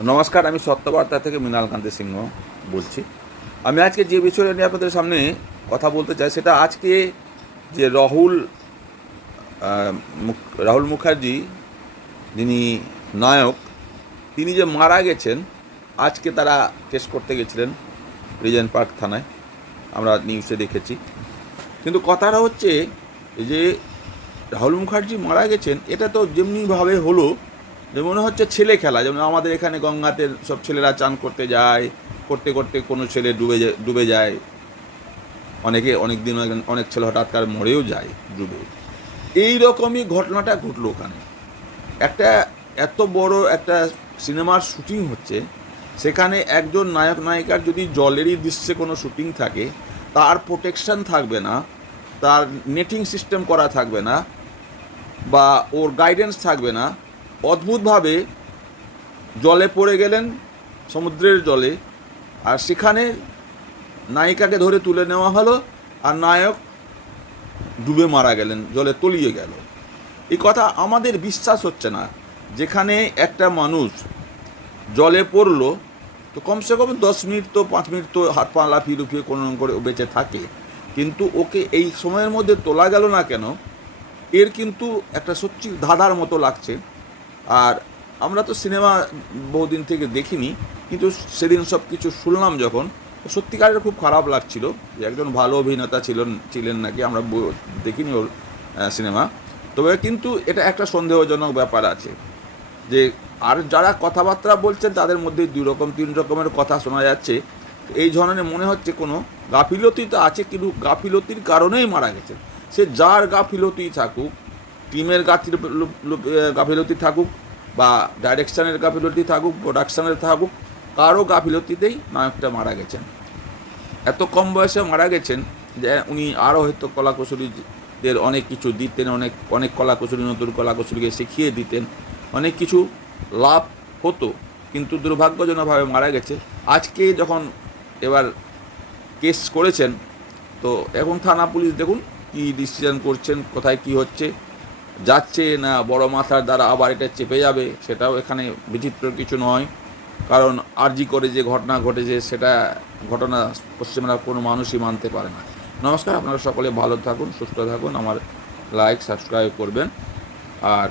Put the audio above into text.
নমস্কার, আমি সত্যবার্তা থেকে মৃণালকান্তি সিংহ বলছি। আমি আজকে যে বিষয় নিয়ে আপনাদের সামনে কথা বলতে চাই সেটা আজকে যে রাহুল মুখার্জি, যিনি নায়ক, তিনি যে মারা গেছেন, আজকে তারা কেস করতে গেছিলেন রিজেন্ট পার্ক থানায়, আমরা নিউজে দেখেছি। কিন্তু কথাটা হচ্ছে যে রাহুল মুখার্জি মারা গেছেন, এটা তো যেমনিভাবে হলো যে মনে হচ্ছে ছেলে খেলা। যেমন আমাদের এখানে গঙ্গাতে সব ছেলেরা চান করতে যায়, করতে করতে কোনো ছেলে ডুবে যায়, অনেক দিন অনেক ছেলে হঠাৎ করে মরেও যায় ডুবে। এই রকমই ঘটনাটা ঘটলো ওখানে। একটা এত বড় একটা সিনেমার শুটিং হচ্ছে, সেখানে একজন নায়ক নায়িকার যদি জলেরই দৃশ্যে কোনো শুটিং থাকে, তার প্রোটেকশন থাকবে না, তার নেটিং সিস্টেম করা থাকবে না, বা ওর গাইডেন্স থাকবে না, অদ্ভুতভাবে জলে পড়ে গেলেন, সমুদ্রের জলে। আর সেখানে নায়িকাকে ধরে তুলে নেওয়া হলো, আর নায়ক ডুবে মারা গেলেন, জলে তলিয়ে গেল। এই কথা আমাদের বিশ্বাস হচ্ছে না। যেখানে একটা মানুষ জলে পড়লো, তো কমসে কম 10 মিনিট তো 5 মিনিট তো হাত পা লাফিয়ে লুফিয়ে কোনো করে বেঁচে থাকে, কিন্তু ওকে এই সময়ের মধ্যে তোলা গেল না কেন? এর কিন্তু একটা সত্যি ধাঁধার মতো লাগছে। আর আমরা তো সিনেমা বহুদিন থেকে দেখিনি, কিন্তু সেদিন সব কিছু শুনলাম যখন, সত্যিকারের খুব খারাপ লাগছিল যে একজন ভালো অভিনেতা ছিলেন নাকি, আমরা দেখিনি ওর সিনেমা। তবে কিন্তু এটা একটা সন্দেহজনক ব্যাপার আছে যে, আর যারা কথাবার্তা বলছেন তাদের মধ্যে 2-3 রকমের কথা শোনা যাচ্ছে। এই ধরনের মনে হচ্ছে কোনো গাফিলতি তো আছে, কিন্তু গাফিলতির কারণেই মারা গেছে। সে যার গাফিলতি থাকুক, টিমের গাফিলতি থাকুক, বা ডাইরেকশানের গাফিলতি থাকুক, প্রোডাকশানের থাকুক, কারো গাফিলতিতেই নায়কটা মারা গেছেন। এত কম বয়সে মারা গেছেন যে উনি আরও হয়তো কলাকুশলীদের অনেক কিছু দিতেন, অনেক অনেক কলাকুশলী নতুন কলাকুশলীকে শিখিয়ে দিতেন, অনেক কিছু লাভ হতো, কিন্তু দুর্ভাগ্যজনকভাবে মারা গেছে। আজকে যখন এবার কেস করেছেন, তো এখন থানা পুলিশ দেখুন কী ডিসিশন করছেন, কোথায় কি হচ্ছে, যাচ্ছে না বড় মাথার দ্বারা আবার এটা চেপে যাবে, সেটাও এখানে বিচিত্র কিছু নয়। কারণ আরজি করে যে ঘটনা ঘটেছে, সেটা ঘটনা পশ্চিমবাংলার কোনো মানুষই মানতে পারে না। নমস্কার, আপনারা সকলে ভালো থাকুন, সুস্থ থাকুন, আমার লাইক সাবস্ক্রাইব করবেন। আর